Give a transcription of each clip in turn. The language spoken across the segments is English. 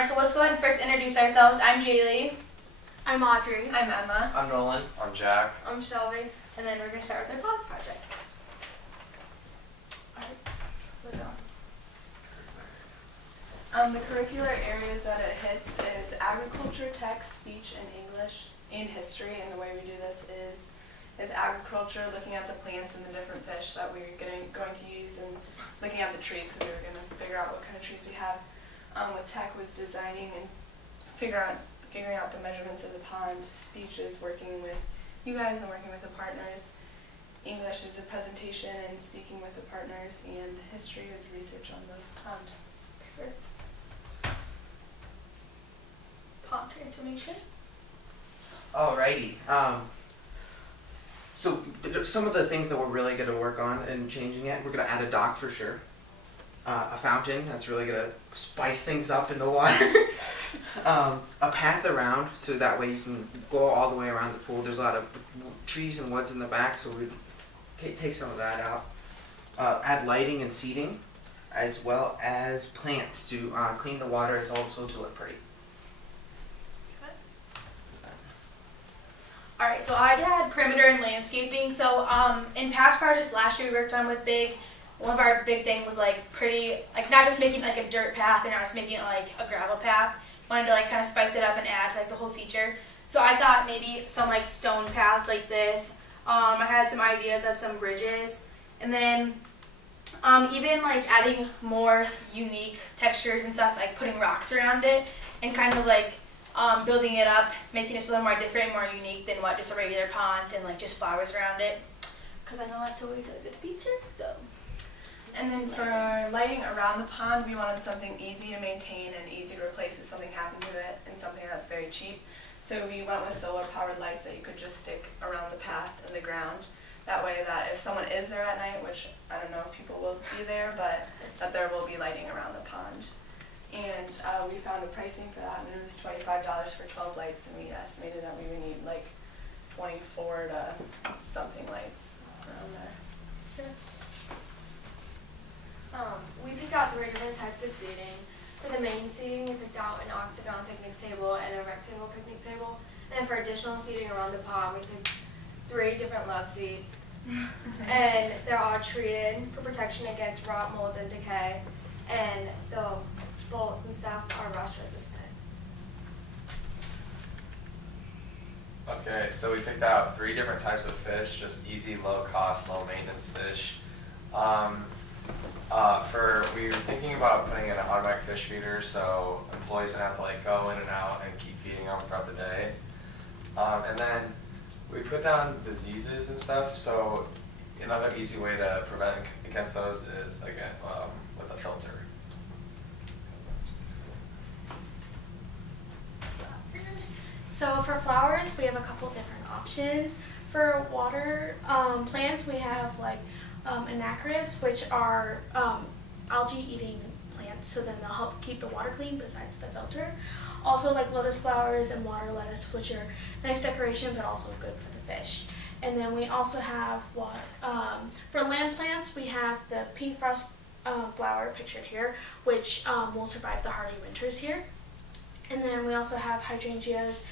Alright, so let's go ahead and first introduce ourselves. I'm Jaylee. I'm Audrey. I'm Emma. I'm Nolan. I'm Jack. I'm Shelby. And then we're going to start with our pod project. Alright, what's on? The curricular areas that it hits is agriculture, tech, speech, and English, and history. And the way we do this is agriculture, looking at the plants and the different fish that we're going to use, and looking at the trees because we were going to figure out what kind of trees we have. With tech was designing and figuring out the measurements of the pond. Speech is working with you guys and working with the partners. English is a presentation and speaking with the partners, and history is research on the pond. Perfect. Pond transformation. Alrighty. So some of the things that we're really going to work on and changing it, we're going to add a dock for sure. A fountain, that's really going to spice things up in the water. A path around, so that way you can go all the way around the pool. There's a lot of trees and woods in the back, so we take some of that out. Add lighting and seating, as well as plants to clean the water, as also to look pretty. Alright, so I'd had perimeter and landscaping. So in past projects last year we worked on with Big, one of our big thing was like pretty, like not just making like a dirt path and not just making it like a gravel path. Wanted to like kind of spice it up and add to like the whole feature. So I thought maybe some like stone paths like this. I had some ideas of some bridges, and then even like adding more unique textures and stuff, like putting rocks around it and kind of like building it up, making it a little more different, more unique than what just a regular pond, and like just flowers around it. Because I know that's always a good feature. So. And then for lighting around the pond, we wanted something easy to maintain and easy to replace if something happened to it, and something that's very cheap. So we went with solar-powered lights that you could just stick around the path and the ground. That way that if someone is there at night, which I don't know if people will be there, but that there will be lighting around the pond. And we found the pricing for that, and it was $25 for 12 lights, and we estimated that we would need like 24 to something lights around there. Sure. We picked out 3 different types of seating. For the main seating, we picked out an octagon picnic table and a rectangle picnic table. And then for additional seating around the pond, we picked 3 different love seats. And they're all treated for protection against rot, mold, and decay. And the bolts and stuff are rust resistant. Okay, so we picked out 3 different types of fish, just easy, low cost, low maintenance fish. We were thinking about putting in an automatic fish feeder, so employees don't have to like go in and out and keep feeding them throughout the day. And then we put down diseases and stuff, so another easy way to prevent against those is, again, with a filter. That's basically. So for flowers, we have a couple different options. For water plants, we have like anacris, which are algae-eating plants, so then they'll help keep the water clean besides the filter. Also like lotus flowers and water lettuce, which are nice decoration but also good for the fish. And then we also have for land plants, we have the pink frost flower pictured here, which will survive the hardy winters here. And then we also have hydrangeas,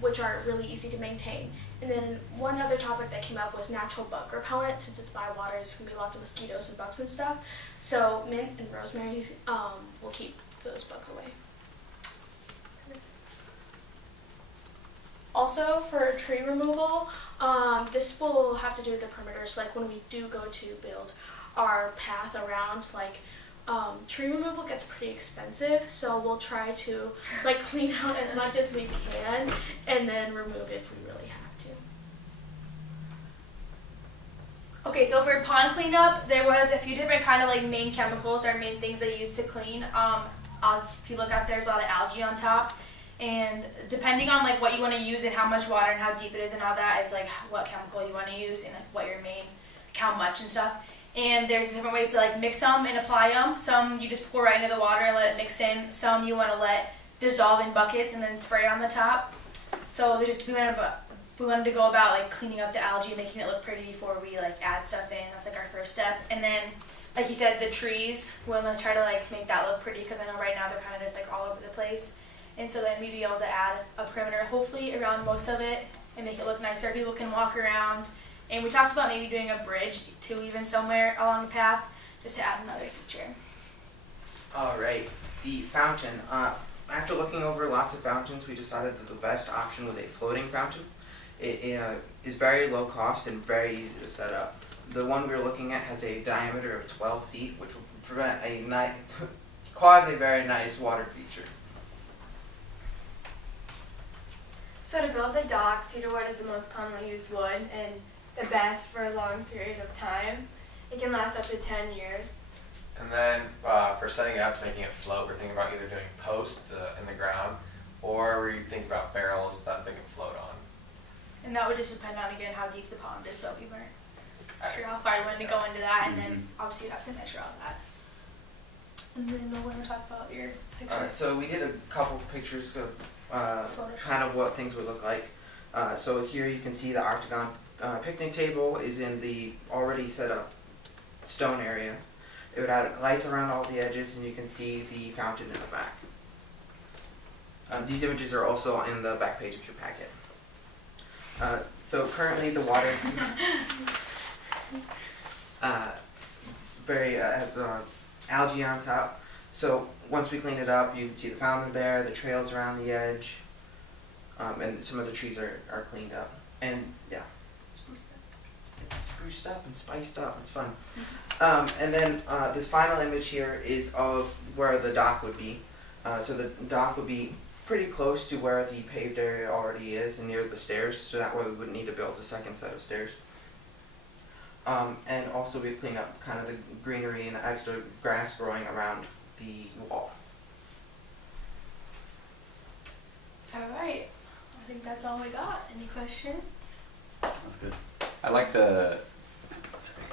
which are really easy to maintain. And then one other topic that came up was natural bug repellent. Since it's by water, there's going to be lots of mosquitoes and bugs and stuff. So mint and rosemary will keep those bugs away. Also for tree removal, this will have to do with the perimeters. Like when we do go to build our path around, like tree removal gets pretty expensive, so we'll try to like clean out as much as we can and then remove if we really have to. Okay, so for pond cleanup, there was a few different kind of like main chemicals or main things they use to clean. If you look up, there's a lot of algae on top, and depending on like what you want to use and how much water and how deep it is and all that is like what chemical you want to use and like, what your main, how much and stuff. And there's different ways to like mix them and apply them. Some you just pour right into the water and let it mix in. Some you want to let dissolve in buckets and then spray on the top. So we wanted to go about like cleaning up the algae, making it look pretty before we like add stuff in. That's like our first step. And then like you said, the trees, we're gonna try to like make that look pretty because I know right now they're kind of just like all over the place. And so then we'd be able to add a perimeter hopefully around most of it and make it look nicer. People can walk around. And we talked about maybe doing a bridge too, even somewhere along the path, just to add another feature. All right, the fountain. After looking over lots of fountains, we decided that the best option was a floating fountain. It is very low cost and very easy to set up. The one we were looking at has a diameter of 12 feet, which will prevent cause a very nice water feature. So to build the dock, cedar wood is the most commonly used wood and the best for a long period of time. It can last up to 10 years. And then for setting it up, making it float, we're thinking about either doing posts in the ground, or we think about barrels that they can float on. And that would just depend on, again, how deep the pond is, though. We weren't sure how far we wanted to go into that, and then obviously you'd have to measure all that. And then we're going to talk about your pictures. So we did a couple pictures of kind of what things would look like. So here you can see the octagon picnic table is in the already set up stone area. It would add lights around all the edges, and you can see the fountain in the back. These images are also in the back page of your packet. So currently the water's has algae on top. So once we clean it up, you can see the fountain there, the trails around the edge, and some of the trees are cleaned up. And yeah, spruced up and spiced up. It's fun. And then this final image here is of where the dock would be. So the dock would be pretty close to where the paved area already is and near the stairs, so that way we wouldn't need to build a second set of stairs. And also we'd clean up kind of the greenery and the extra grass growing around the wall. All right. I think that's all we got. Any questions? That's good. I like the. Sorry.